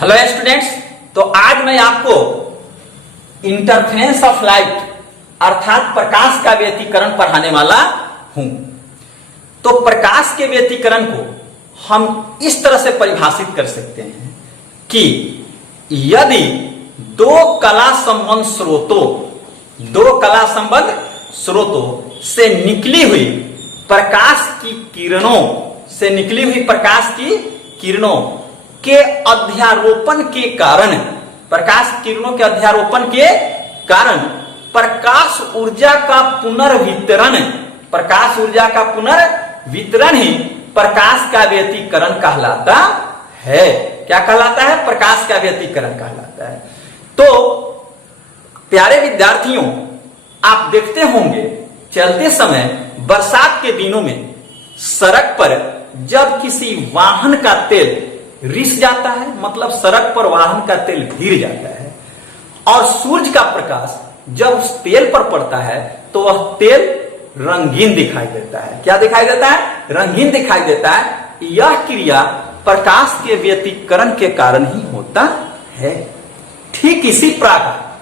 Hello students. तो आज मैं आपको इंटरफेरेंस ऑफ लाइट अर्थात प्रकाश का व्यतिकरण पढ़ाने वाला हूं। तो प्रकाश के व्यतिकरण को हम इस तरह से परिभाषित कर सकते हैं कि यदि दो कला संबंध स्रोतों से निकली हुई प्रकाश की किरणों के अध्यारोपण के कारण प्रकाश ऊर्जा का पुनर्वितरण ही प्रकाश का व्यतिकरण कहलाता है। क्या कहलाता है? प्रकाश का व्यतिकरण कहलाता है। तो प्यारे विद्यार्थियों, आप देखते होंगे चलते समय बरसात के दिनों में सड़क पर जब किसी वाहन का तेल रिस जाता है, मतलब सड़क पर वाहन का तेल गिर जाता है और सूरज का प्रकाश जब उस तेल पर पड़ता है तो वह तेल रंगीन दिखाई देता है। क्या दिखाई देता है? रंगीन दिखाई देता है। यह क्रिया प्रकाश के व्यतिकरण के कारण ही होता है। ठीक इसी प्रकार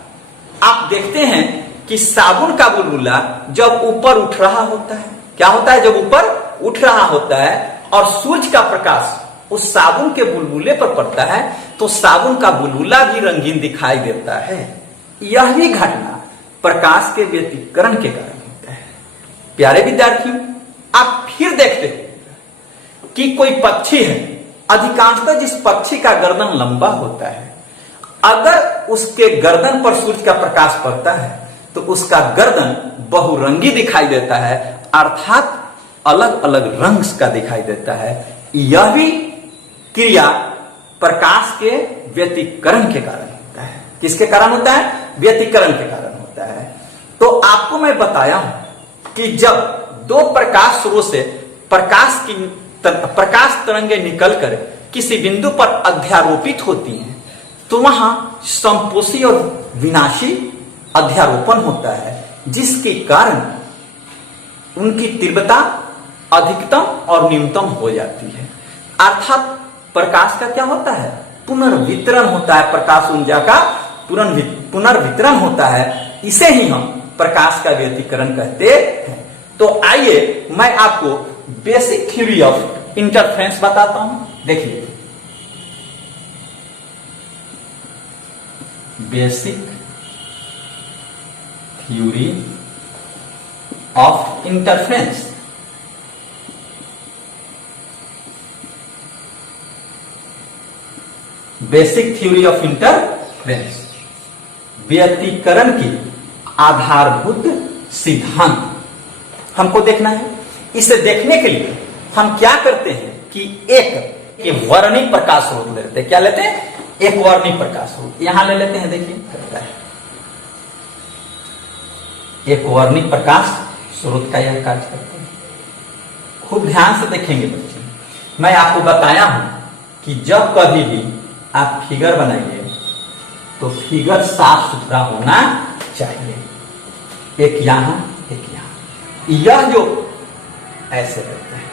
आप देखते हैं कि साबुन का बुलबुला जब ऊपर उठ रहा होता है, क्या होता है? जब ऊपर उठ रहा होता है और सूरज का प्रकाश उस साबुन के बुलबुले पर पड़ता है तो साबुन का बुलबुला भी रंगीन दिखाई देता है। यह भी घटना प्रकाश के व्यतिकरण के कारण होता है। प्यारे विद्यार्थियों, आप फिर देखते हैं कि कोई पक्षी है, अधिकांशतः जिस पक्षी का गर्दन लंबा होता है, अगर उसके गर्दन पर सूरज का प्रकाश पड़ता है तो उसका गर्दन बहुरंगी दिखाई देता है, अर्थात अलग अलग रंग का दिखाई देता है। यह भी क्रिया प्रकाश के व्यतिकरण के कारण होता है। किसके कारण होता है? व्यतिकरण के कारण होता है। तो आपको मैं बताया हूं कि जब दो प्रकाश स्रोत से प्रकाश तरंगे निकलकर किसी बिंदु पर अध्यारोपित होती हैं तो वहां संपोषी और विनाशी अध्यारोपण होता है, जिसके कारण उनकी तीव्रता अधिकतम और न्यूनतम हो जाती है। अर्थात प्रकाश का क्या होता है? पुनर्वितरण होता है। प्रकाश ऊर्जा का पुनर्वितरण होता है। इसे ही हम प्रकाश का व्यतिकरण कहते हैं। तो आइए मैं आपको बेसिक थ्योरी ऑफ इंटरफेरेंस बताता हूं। देखिए, basic theory of interference. Basic theory of interference, व्यतिकरण की आधारभूत सिद्धांत हमको देखना है। इसे देखने के लिए हम क्या करते हैं कि एक वर्णिक प्रकाश स्रोत लेते हैं। क्या लेते हैं? एक वर्णिक प्रकाश स्रोत यहां ले लेते हैं। देखिए, करता है एक वर्णिक प्रकाश स्रोत का यह कार्य करते हैं। खूब ध्यान से देखेंगे बच्चे। मैं आपको बताया हूं कि जब कभी भी आप फिगर बनाइए तो फिगर साफ सुथरा होना चाहिए। एक यहां, एक यहां। यह जो ऐसे करते हैं,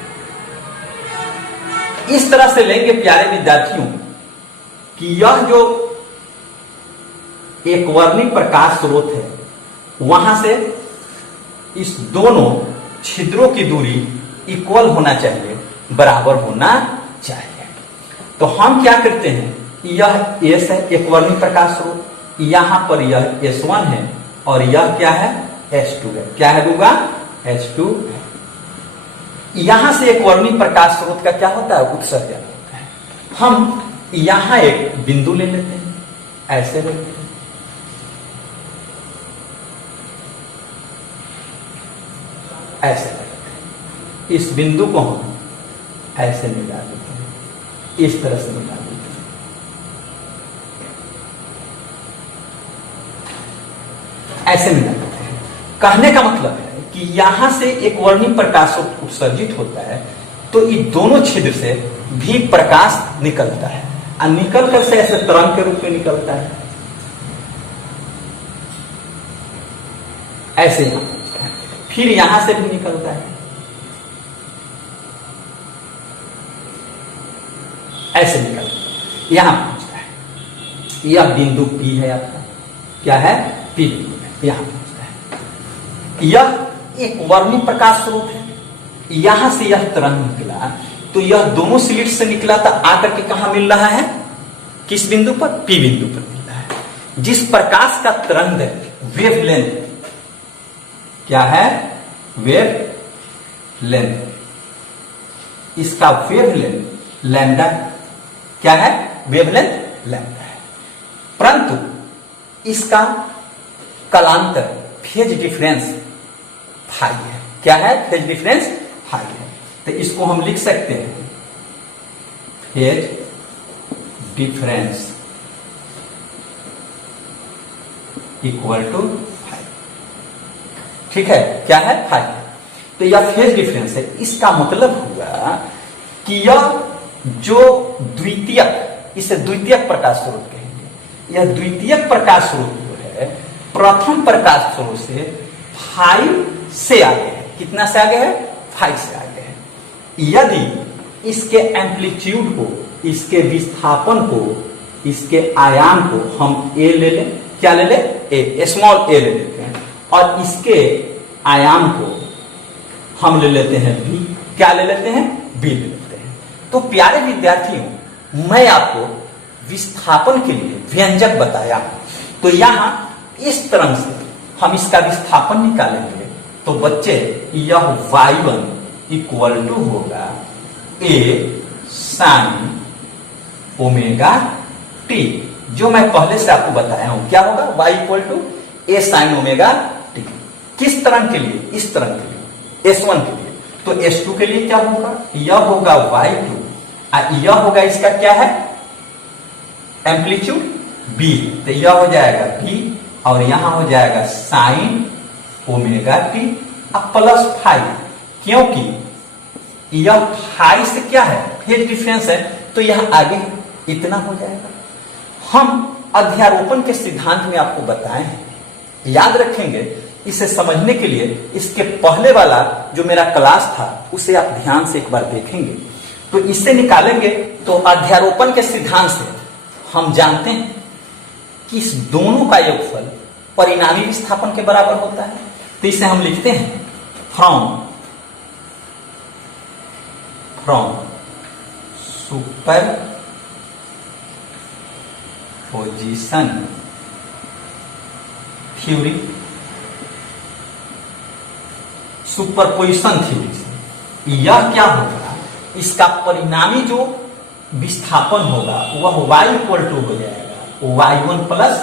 इस तरह से लेंगे प्यारे विद्यार्थियों कि यह जो एक वर्णिक प्रकाश स्रोत है, वहां से इस दोनों छिद्रों की दूरी इक्वल होना चाहिए, बराबर होना चाहिए। तो हम क्या करते हैं, यह S है, एक वर्णिक प्रकाश स्रोत, यहां पर यह S1 है और यह क्या है? S2 है। क्या है होगा? S2 है। यहां से एक वर्णिक प्रकाश स्रोत का क्या होता है? उत्सर्जन होता है। हम यहां एक बिंदु ले लेते हैं, ऐसे लेते हैं, ऐसे लेते हैं। इस बिंदु को हम ऐसे मिला देते हैं, इस तरह से मिला देते हैं। ऐसे मिला देते हैं। कहने का मतलब है कि यहां से एक वर्णिक प्रकाश उत्सर्जित होता है तो इन दोनों छिद्र से भी प्रकाश निकलता है और निकलकर से ऐसे तरंग के रूप में निकलता है। ऐसे यहां पहुंचता है, फिर यहां से भी निकलता है, ऐसे निकलता है, यहां पहुंचता है। यह बिंदु P है आपका, क्या है, P बिंदु है, यहां पहुंचता है। यह एक वर्णी प्रकाश स्रोत है, यहां से यह तरंग निकला, तो यह दोनों स्लिट से निकला था, आकर के कहां मिल रहा है, किस बिंदु पर, P बिंदु पर मिल रहा है। जिस प्रकाश का तरंग वेवलेंथ, क्या है, वेवलेंथ, इसका वेवलेंथ लैम्डा, क्या है, वेवलेंथ लैम्डा है, परंतु इसका कालांतर फेज डिफरेंस फाई है, क्या है, फेज डिफरेंस फाई है। तो इसको हम लिख सकते हैं phase difference equal to five, ठीक है, क्या है, फाइव। तो यह फेज डिफरेंस है, इसका मतलब हुआ कि यह जो द्वितीयक, इसे द्वितीयक प्रकाश स्रोत कहेंगे, यह द्वितीयक प्रकाश स्रोत जो है प्रथम प्रकाश स्रोत से 5 से आगे है, कितना से आगे है, 5 से आगे है। यदि इसके एम्पलीट्यूड को, इसके विस्थापन को, इसके आयाम को हम ए ले लें, क्या ले लें, ए, स्मॉल ए ले लेते हैं, और इसके आयाम को हम ले लेते हैं बी, क्या ले लेते हैं, बी ले लेते हैं। तो प्यारे विद्यार्थियों, मैं आपको विस्थापन के लिए व्यंजक बताया, तो यहां इस तरह से हम इसका विस्थापन निकालेंगे, तो बच्चे यह y1 इक्वल टू होगा a साइन ओमेगा टी, जो मैं पहले से आपको बताया हूं, क्या होगा, y equal to a sine omega t. किस तरंग के लिए, इस तरंग के लिए, S1 के लिए। तो S2 के लिए क्या होगा, यह होगा y2, यह होगा इसका क्या है, एम्पलीट्यूड b, तो यह हो जाएगा b, और यहां हो जाएगा साइन ओमेगा टी अब प्लस 5, क्योंकि यह 5 से क्या है, फेज डिफरेंस है, तो यह आगे इतना हो जाएगा। हम अध्यारोपण के सिद्धांत में आपको बताए हैं, याद रखेंगे, इसे समझने के लिए इसके पहले वाला जो मेरा क्लास था उसे आप ध्यान से एक बार देखेंगे, तो इससे निकालेंगे। तो अध्यारोपण के सिद्धांत से हम जानते हैं कि इस दोनों का योगफल परिणामी विस्थापन के बराबर होता है। तो इसे हम लिखते हैं from super position theory, superposition theory से यह क्या होगा, इसका परिणामी जो विस्थापन होगा वह y इक्वल टू हो जाएगा y1 प्लस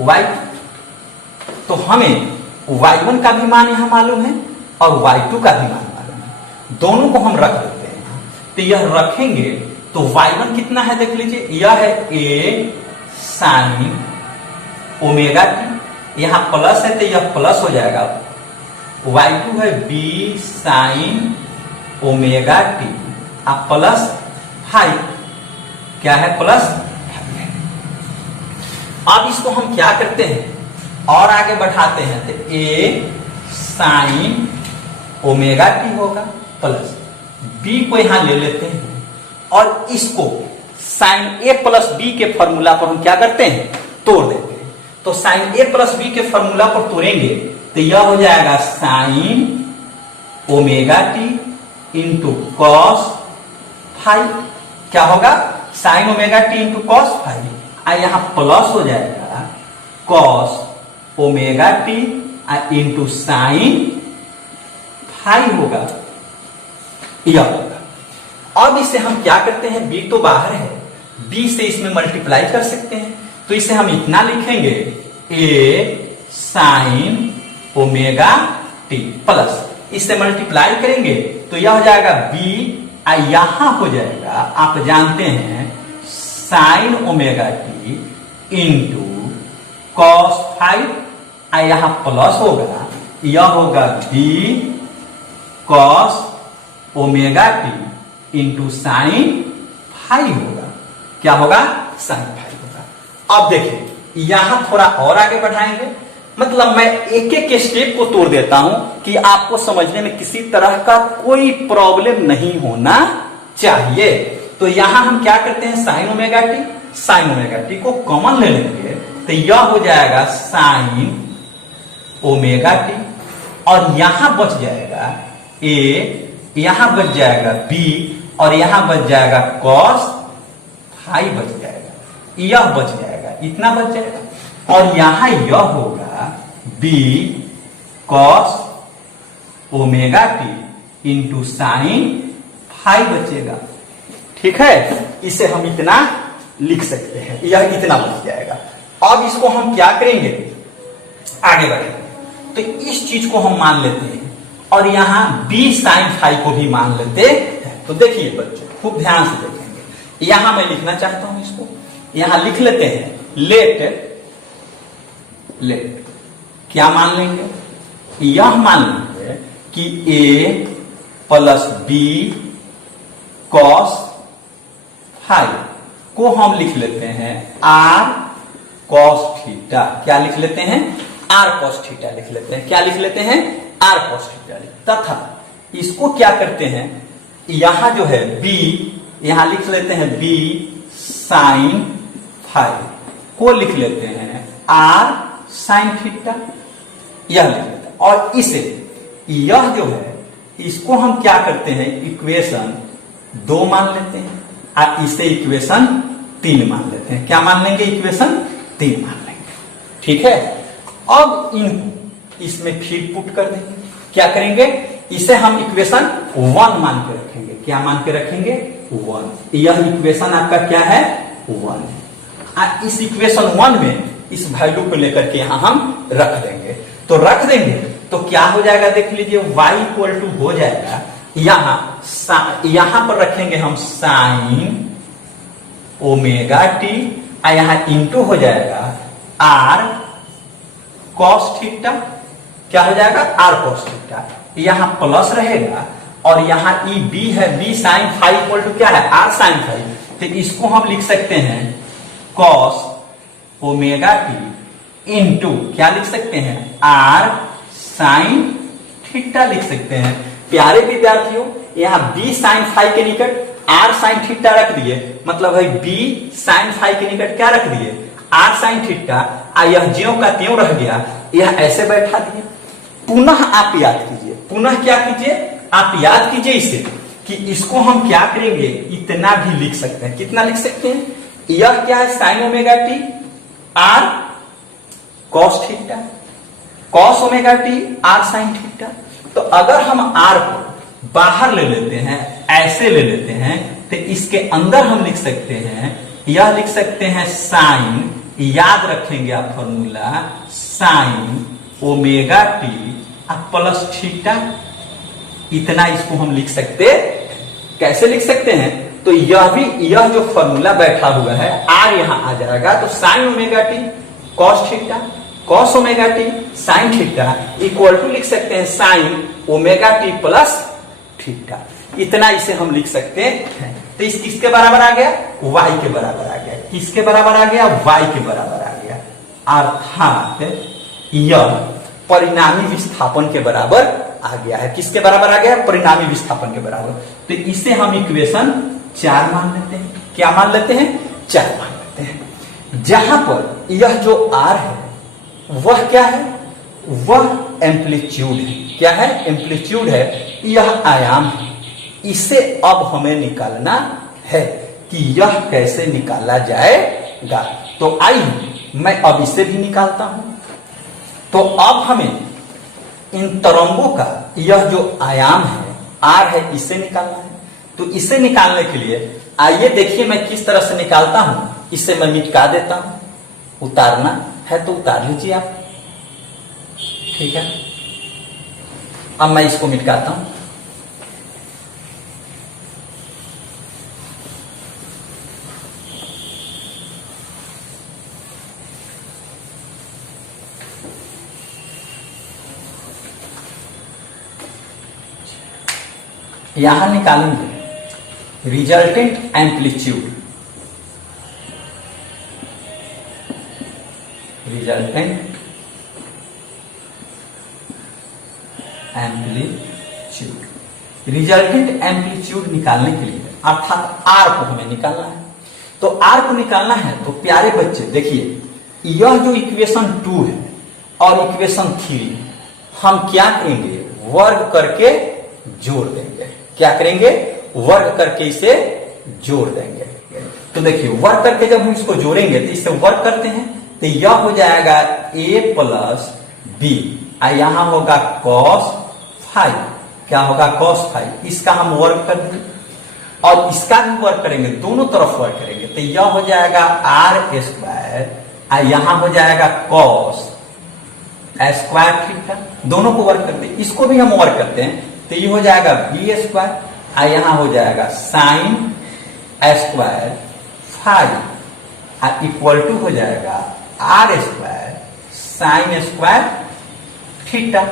y2। तो हमें y1 का भी मान यहां मालूम है और y2 का भी मान मालूम है, दोनों को हम रख देते हैं। तो यह रखेंगे तो y1 कितना है, देख लीजिए, यह है a साइन ओमेगा टी, यहां प्लस है तो यह प्लस हो जाएगा, y2 है b साइन ओमेगा टी, आप प्लस 5, क्या है, प्लस 5 है। अब इसको हम क्या करते हैं और आगे बढ़ाते हैं, तो a साइन ओमेगा टी होगा प्लस b को यहां ले लेते हैं, और इसको साइन a प्लस बी के फॉर्मूला पर हम क्या करते हैं, तोड़ देते हैं। तो साइन a प्लस बी के फॉर्मूला पर तोड़ेंगे तो यह हो जाएगा sign omega t into cos 5, क्या होगा, sign omega t into cos 5, यहां प्लस हो जाएगा cos omega t into sign 5 होगा, यह होगा। अब इसे हम क्या करते हैं, b तो बाहर है, b से इसमें मल्टीप्लाई कर सकते हैं, तो इसे हम इतना लिखेंगे a sine omega t plus, इससे मल्टीप्लाई करेंगे तो यह हो जाएगा b, यहां हो जाएगा, आप जानते हैं, sine omega t into cos 5, यहां प्लस होगा, यह होगा b cos omega t into sign 5 होगा, क्या होगा, साइन 5 होगा। अब देखिए यहां थोड़ा और आगे बढ़ाएंगे, मतलब मैं एक एक स्टेप को तोड़ देता हूं कि आपको समझने में किसी तरह का कोई प्रॉब्लम नहीं होना चाहिए। तो यहां हम क्या करते हैं, sine omega t sign omega T को कॉमन ले लेंगे तो यह हो जाएगा साइन ओमेगा टी, और यहां बच जाएगा ए, यहां बच जाएगा बी, और यहां बच जाएगा कॉस फाई बच जाएगा, यह बच जाएगा, इतना बच जाएगा, और यहां यह होगा b cos omega t into sine phi बचेगा। ठीक है, इसे हम इतना लिख सकते हैं, यह इतना बच जाएगा। अब इसको हम क्या करेंगे, आगे बढ़ेंगे, तो इस चीज को हम मान लेते हैं और यहां b साइन फाई को भी मान लेते हैं। तो देखिए बच्चों, खूब ध्यान से देखेंगे, यहां मैं लिखना चाहता हूं इसको, यहां लिख लेते हैं लेट क्या मान लेंगे, यह मान लेंगे कि a plus b cos phi को हम लिख लेते हैं r कॉस थीटा। क्या लिख लेते हैं, r कॉस थीटा लिख लेते हैं। क्या लिख लेते हैं, r कॉस थीटा। तथा इसको क्या करते हैं, यहां जो है b, यहां लिख लेते हैं b साइन फाई को लिख लेते हैं r साइन थीटा, यह लिख लेते हैं। और इसे, यह जो है इसको हम क्या करते हैं, इक्वेशन 2 मान लेते हैं और इसे इक्वेशन 3 मान लेते हैं। क्या मान लेंगे, इक्वेशन 3 मान लेंगे। ठीक है, अब इनको इसमें फिर पुट कर देंगे। क्या करेंगे, इसे हम इक्वेशन 1 मान के रखेंगे। क्या मान के रखेंगे, 1। यह इक्वेशन आपका क्या है, 1 है। इस इक्वेशन 1 में इस वैल्यू को लेकर के यहां हम रख देंगे। तो रख देंगे तो क्या हो जाएगा, देख लीजिए, y इक्वल टू हो जाएगा, यहां पर रखेंगे हम साइन ओमेगा टी, और यहां इंटू हो जाएगा r कॉस थीटा। क्या हो जाएगा, r कॉस थीटा, यहां प्लस रहेगा, और यहां ई बी है, b sine phi equal to क्या है, r साइन फाई। तो इसको हम लिख सकते हैं कॉस ओमेगा टी इंटू क्या लिख सकते हैं, r साइन थीटा लिख सकते हैं। प्यारे विद्यार्थियों, यहां b साइन फाई के निकट r साइन थीटा रख दिए, मतलब है b साइन फाई के निकट क्या रख दिए, r साइन थीटा, यह ज्यों का त्यों रह गया, यह ऐसे बैठा दिए। पुनः आप याद कीजिए, पुनः क्या कीजिए, आप याद कीजिए इसे, कि इसको हम क्या करेंगे, इतना भी लिख सकते हैं। कितना लिख सकते हैं, यह क्या है, sign omega T r cos theta, cos omega T r sine theta. तो अगर हम r को बाहर ले लेते हैं, ऐसे ले लेते हैं, तो इसके अंदर हम लिख सकते हैं, यह लिख सकते हैं साइन, याद रखेंगे आप formula, sign omega t plus theta. इतना इसको हम लिख सकते, कैसे लिख सकते हैं, तो यह भी, यह जो फॉर्मूला बैठा हुआ है r यहां आ जाएगा, तो sine omega t cos theta, cos omega t sine theta equal to लिख सकते हैं sine omega t plus theta. इतना इसे हम लिख सकते हैं। तो इस किसके बराबर आ गया, y के बराबर आ गया। किसके बराबर आ गया, y के बराबर आ गया, अर्थात यह परिणामी विस्थापन के बराबर आ गया है। किसके बराबर आ गया, परिणामी विस्थापन के बराबर। तो इसे हम इक्वेशन 4 मान लेते हैं। क्या मान लेते हैं, 4 मान लेते हैं। जहां पर यह जो r है वह क्या है, वह एम्पलीट्यूड है। क्या है, एम्पलीट्यूड है, यह आयाम है। इसे अब हमें निकालना है कि यह कैसे निकाला जाएगा। तो आइए मैं अब इसे भी निकालता हूं। तो अब हमें इन तरंगों का यह जो आयाम है r है, इसे निकालना है। तो इसे निकालने के लिए आइए देखिए मैं किस तरह से निकालता हूं। इसे मैं मिटा देता हूं, उतारना है तो उतार लीजिए आप, ठीक है। अब मैं इसको मिटाता हूं। यहां निकालेंगे resultant amplitude, resultant amplitude. Resultant amplitude निकालने के लिए अर्थात आर को हमें निकालना है। तो आर को निकालना है। तो प्यारे बच्चे देखिए, यह जो इक्वेशन 2 है और इक्वेशन 3 हम क्या करेंगे, वर्ग करके जोड़ देंगे। क्या करेंगे, वर्ग करके इसे जोड़ देंगे। तो देखिए वर्ग करके जब हम इसको जोड़ेंगे तो इससे वर्ग करते हैं तो यह हो जाएगा a प्लस बी, यहां होगा cos 5, क्या होगा cos 5, इसका हम वर्ग कर देंगे और इसका भी वर्ग करेंगे, दोनों तरफ वर्ग करेंगे तो यह हो जाएगा r स्क्वायर, यहां हो जाएगा cos स्क्वायर थीटा, दोनों को वर्ग कर दे। इसको भी हम वर्ग करते हैं तो ये हो जाएगा बी स्क्वायर, यहां हो जाएगा साइन स्क्वायर 5 इक्वल टू हो जाएगा r square sine square theta.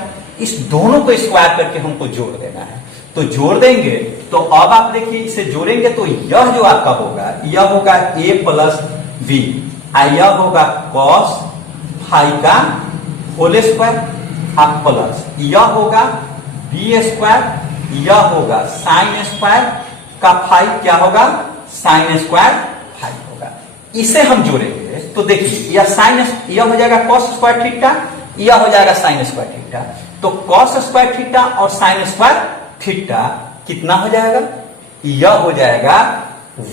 इस दोनों को स्क्वायर करके हमको जोड़ देना है। तो जोड़ देंगे तो अब आप देखिए इसे जोड़ेंगे तो यह जो आपका होगा, यह होगा a प्लस बी, यह होगा cos 5 का होल स्क्वायर आप प्लस, यह होगा बी स्क्वायर, यह होगा साइन स्क्वायर का 5, क्या होगा साइन स्क्वायर 5 होगा। इसे हम जोड़ेंगे तो देखिए यह साइन, यह हो जाएगा cos स्क्वायर थीटा, यह हो जाएगा साइन स्क्वायर थीटा। तो cos स्क्वायर थीटा और साइन स्क्वायर थीटा कितना हो जाएगा, यह हो जाएगा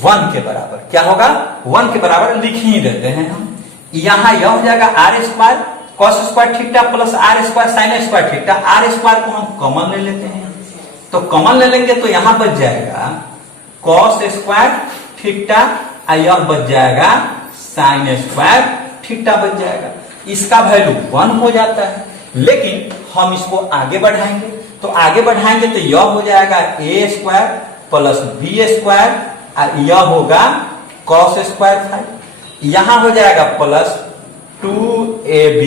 1 के बराबर। क्या होगा 1 के बराबर, लिख ही देते हैं हम। यहां यह हो जाएगा r square cos square theta plus r square sine square theta. R square को हम कॉमन ले लेते हैं, तो कॉमन ले लेंगे तो यहां बच जाएगा cos स्क्वायर थीटा, यह बच जाएगा साइन स्क्वायर थीटा बच जाएगा। इसका वैल्यू 1 हो जाता है। लेकिन हम इसको आगे बढ़ाएंगे तो आगे बढ़ाएंगे तो यह हो जाएगा a square plus B square, यह होगा cos स्क्वायर 5, यहां हो जाएगा प्लस 2ab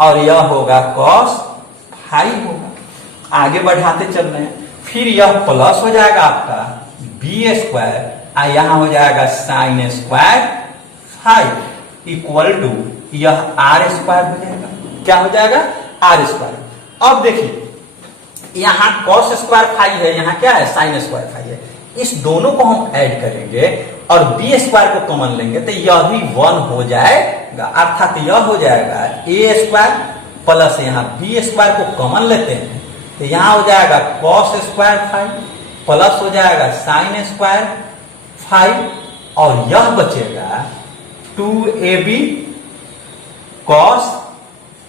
और यह होगा cos 5 होगा। आगे बढ़ाते चल रहे हैं, फिर यह प्लस हो जाएगा आपका बी स्क्वायर, यहां हो जाएगा साइन स्क्वायर 5 इक्वल टू यह आर स्क्वायर हो जाएगा। क्या हो जाएगा आर स्क्वायर। अब देखिए यहां cos स्क्वायर 5 है, यहां क्या है साइन स्क्वायर 5 है। इस दोनों को हम ऐड करेंगे और बी स्क्वायर को कॉमन लेंगे तो यह भी 1 हो जाएगा, अर्थात यह हो जाएगा a स्क्वायर प्लस यहां बी स्क्वायर को कॉमन लेते हैं तो यहां हो जाएगा cos स्क्वायर 5 प्लस हो जाएगा साइन स्क्वायर 5 और यह बचेगा 2ab cos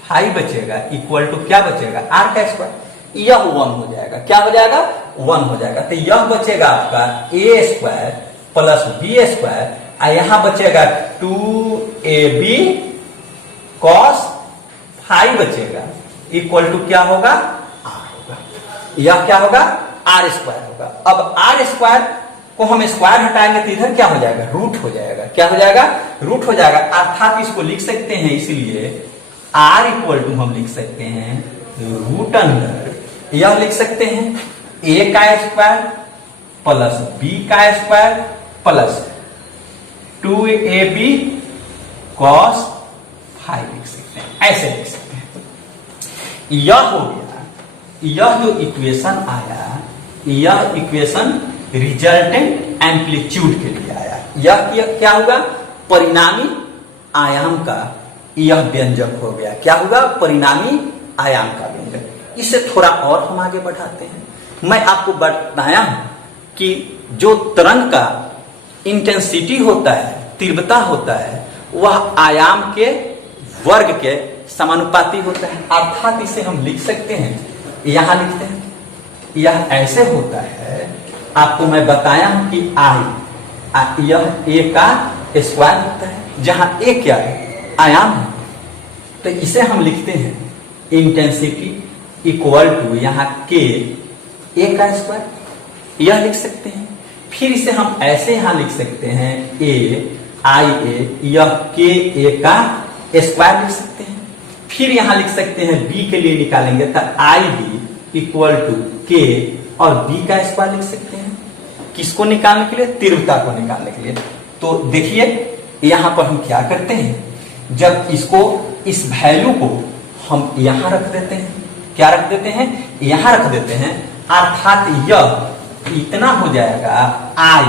5 बचेगा इक्वल टू क्या बचेगा आर का स्क्वायर, यह 1 हो जाएगा। क्या हो जाएगा 1 हो जाएगा। तो यह बचेगा आपका a square plus B square, यहां बचेगा 2ab cos 5 बचेगा इक्वल टू क्या होगा आर होगा। यह क्या होगा आर स्क्वायर होगा। अब आर स्क्वायर को हम स्क्वायर हटाएंगे तो इधर क्या हो जाएगा रूट हो जाएगा। क्या हो जाएगा रूट हो जाएगा, अर्थात इसको लिख सकते हैं, इसलिए आर इक्वल टू हम लिख सकते हैं रूट अंडर, यह लिख सकते हैं a का स्क्वायर प्लस b का स्क्वायर प्लस 2ab cos 5 लिख सकते हैं, ऐसे लिख सकते हैं। यह हो गया, यह जो इक्वेशन आया, यह इक्वेशन रिजल्टेंट एम्पलीट्यूड के लिए आया। यह क्या होगा परिणामी आयाम का यह व्यंजक हो गया। क्या होगा परिणामी आयाम का व्यंजक। इसे थोड़ा और हम आगे बढ़ाते हैं। मैं आपको बताया हूं कि जो तरंग का इंटेंसिटी होता है, तीव्रता होता है, वह आयाम के वर्ग के समानुपाती होता है, अर्थात इसे हम लिख सकते हैं, यहां लिखते हैं, यह ऐसे होता है। आपको मैं बताया हूं कि आई यह ए का स्क्वायर होता है, जहां ए क्या है आयाम है, तो इसे हम लिखते हैं इंटेंसिटी इक्वल टू यहाँ के ए का स्क्वायर, यह लिख सकते हैं। फिर इसे हम ऐसे यहां लिख सकते हैं ए आई ए, यह के ए का स्क्वायर लिख सकते हैं। फिर यहां लिख सकते हैं बी के लिए निकालेंगे तो आई बी इक्वल टू के और बी का स्क्वायर लिख सकते हैं। किसको निकालने के लिए तीव्रता को निकालने के लिए। तो देखिए यहां पर हम क्या करते हैं, जब इसको इस वैल्यू को हम यहां रख देते हैं, क्या रख देते हैं यहां रख देते हैं, अर्थात यह इतना हो जाएगा आई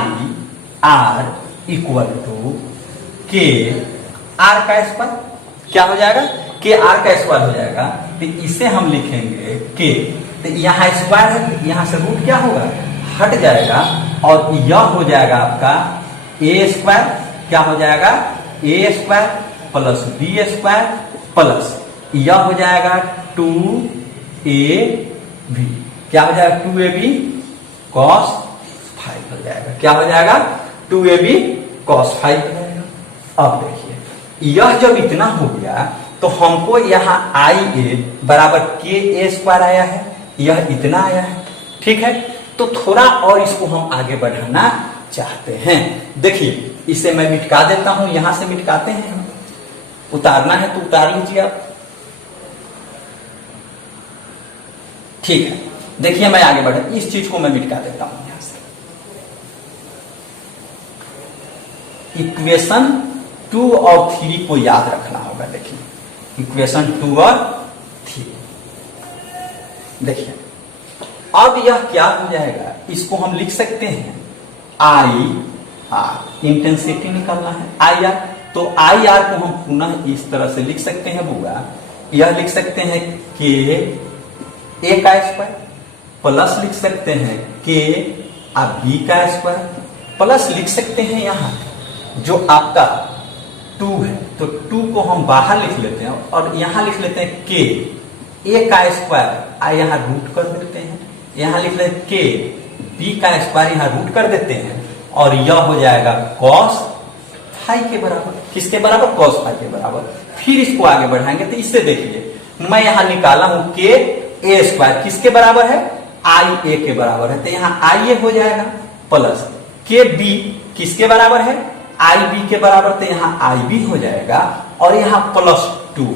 आर इक्वल टू के आर का स्क्वायर। क्या हो जाएगा? के आर का स्क्वायर हो जाएगा। तो इसे हम लिखेंगे के, तो यहाँ स्क्वायर है, यहाँ से रूट क्या होगा? हट जाएगा और यह हो जाएगा आपका ए स्क्वायर। क्या हो जाएगा? A square plus B square plus यह हो जाएगा 2ab। क्या हो जाएगा? 2ab cos 5 हो जाएगा। क्या हो जाएगा? 2ab cos 5 हो जाएगा। अब देखिए यह जब इतना हो गया तो हमको यहाँ आई ए बराबर के ए स्क्वायर आया है, यह इतना आया है। ठीक है, तो थोड़ा और इसको हम आगे बढ़ाना चाहते हैं। देखिए इसे मैं मिटका देता हूं, यहां से मिटकाते हैं हम। उतारना है तो उतार लीजिए आप। ठीक है, देखिए मैं आगे बढ़ा, इस चीज को मैं मिटका देता हूं यहां से। इक्वेशन 2 और 3 को याद रखना होगा। देखिए इक्वेशन 2 और 3, देखिए अब यह क्या हो जाएगा? इसको हम लिख सकते हैं आई आर, इंटेंसिटी निकालना है आई आर। तो आई आर को हम पुनः इस तरह से लिख सकते हैं बुआ, यह लिख सकते हैं के ए का स्क्वायर प्लस लिख सकते हैं के बी का स्क्वायर प्लस लिख सकते हैं यहाँ जो आपका 2 है, तो 2 को हम बाहर लिख लेते हैं और यहाँ लिख लेते हैं के ए का स्क्वायर, यहाँ रूट कर देते हैं। यहाँ लिख लेते हैं के बी का स्क्वायर, यहाँ रूट कर देते हैं और यह हो जाएगा cos 5 के बराबर। किसके बराबर? cos 5 के बराबर। फिर इसको आगे बढ़ाएंगे तो इससे देखिए मैं यहाँ निकाला हूं के ए स्क्वायर, किसके बराबर है? आई ए के बराबर है, तो यहाँ आई ए हो जाएगा प्लस के बी किसके बराबर है? आई बी के बराबर, तो यहाँ आई बी हो जाएगा और यहाँ +2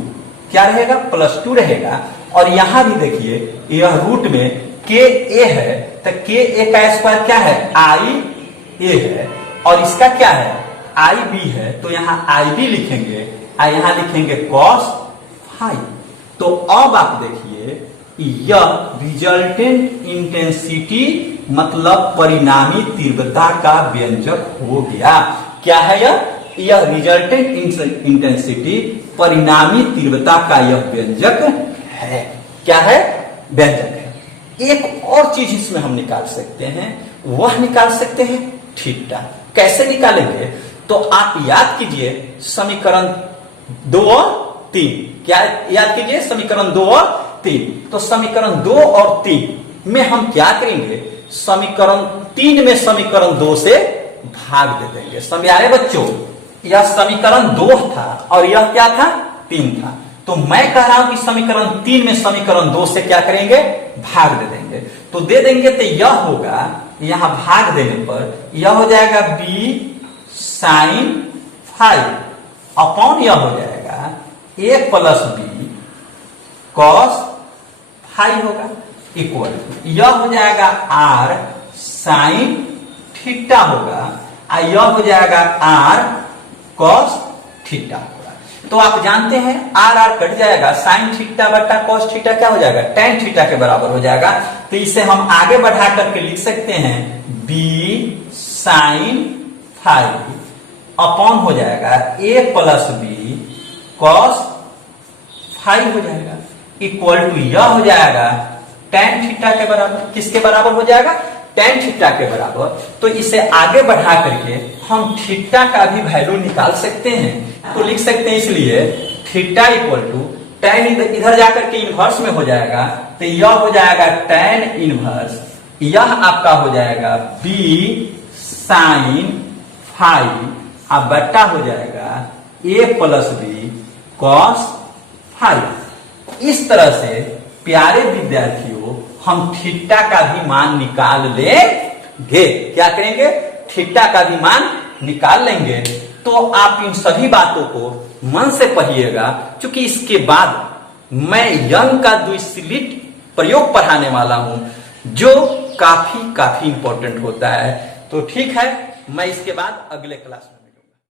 क्या रहेगा? +2 रहेगा। और यहाँ भी देखिए यह रूट में के ए है, तो के ए का स्क्वायर क्या है? आई ए है और इसका क्या है? आई बी है, तो यहाँ आई बी लिखेंगे और यहाँ लिखेंगे cos 5। तो अब आप देखिए यह रिजल्टेंट इंटेंसिटी मतलब परिणामी तीव्रता का व्यंजक हो गया। क्या है यह? यह रिजल्टेंट इंटेंसिटी परिणामी तीव्रता का यह व्यंजक है। क्या है? व्यंजक है। एक और चीज इसमें हम निकाल सकते हैं, वह निकाल सकते हैं थीटा। कैसे निकालेंगे? तो आप याद कीजिए समीकरण 2 और 3। क्या याद कीजिए? समीकरण 2 और 3। तो समीकरण 2 और 3 में हम क्या करेंगे? समीकरण 3 में समीकरण 2 से भाग दे देंगे। समझ आए बच्चों? यह समीकरण 2 था और यह क्या था? 3 था। तो मैं कह रहा हूं कि समीकरण 3 में समीकरण 2 से क्या करेंगे? भाग दे देंगे। तो दे देंगे तो यह होगा, यहां भाग देने पर यह हो जाएगा b sin 5 अपॉन यह हो जाएगा a प्लस बी cos 5 होगा इक्वल यह हो जाएगा r sin थीटा होगा और यह हो जाएगा r cos थीटा होगा। तो आप जानते हैं आर आर कट जाएगा, साइन थीटा बटा cos थीटा क्या हो जाएगा? tan थीटा के बराबर हो जाएगा। तो इसे हम आगे बढ़ा करके लिख सकते हैं b sin 5 अपॉन हो जाएगा a प्लस बी cos 5 हो जाएगा इक्वल टू यह हो जाएगा tan थीटा के बराबर। किसके बराबर हो जाएगा? tan थीटा के बराबर। तो इसे आगे बढ़ा करके हम थीटा का भी वैल्यू निकाल सकते हैं। तो लिख सकते हैं इसलिए थीटा इक्वल टू tan इधर जाकर के इनवर्स में हो जाएगा, तो यह हो जाएगा tan इनवर्स, यह आपका हो जाएगा b sin 5 अब बट्टा हो जाएगा a प्लस बी cos 5। इस तरह से प्यारे विद्यार्थियों हम थीटा का भी मान निकाल लेंगे। क्या करेंगे? थीटा का भी मान निकाल लेंगे। तो आप इन सभी बातों को मन से पढ़िएगा, क्योंकि इसके बाद मैं यंग का द्विस्लिट प्रयोग पढ़ाने वाला हूं जो काफी इंपॉर्टेंट होता है। तो ठीक है, मैं इसके बाद अगले क्लास में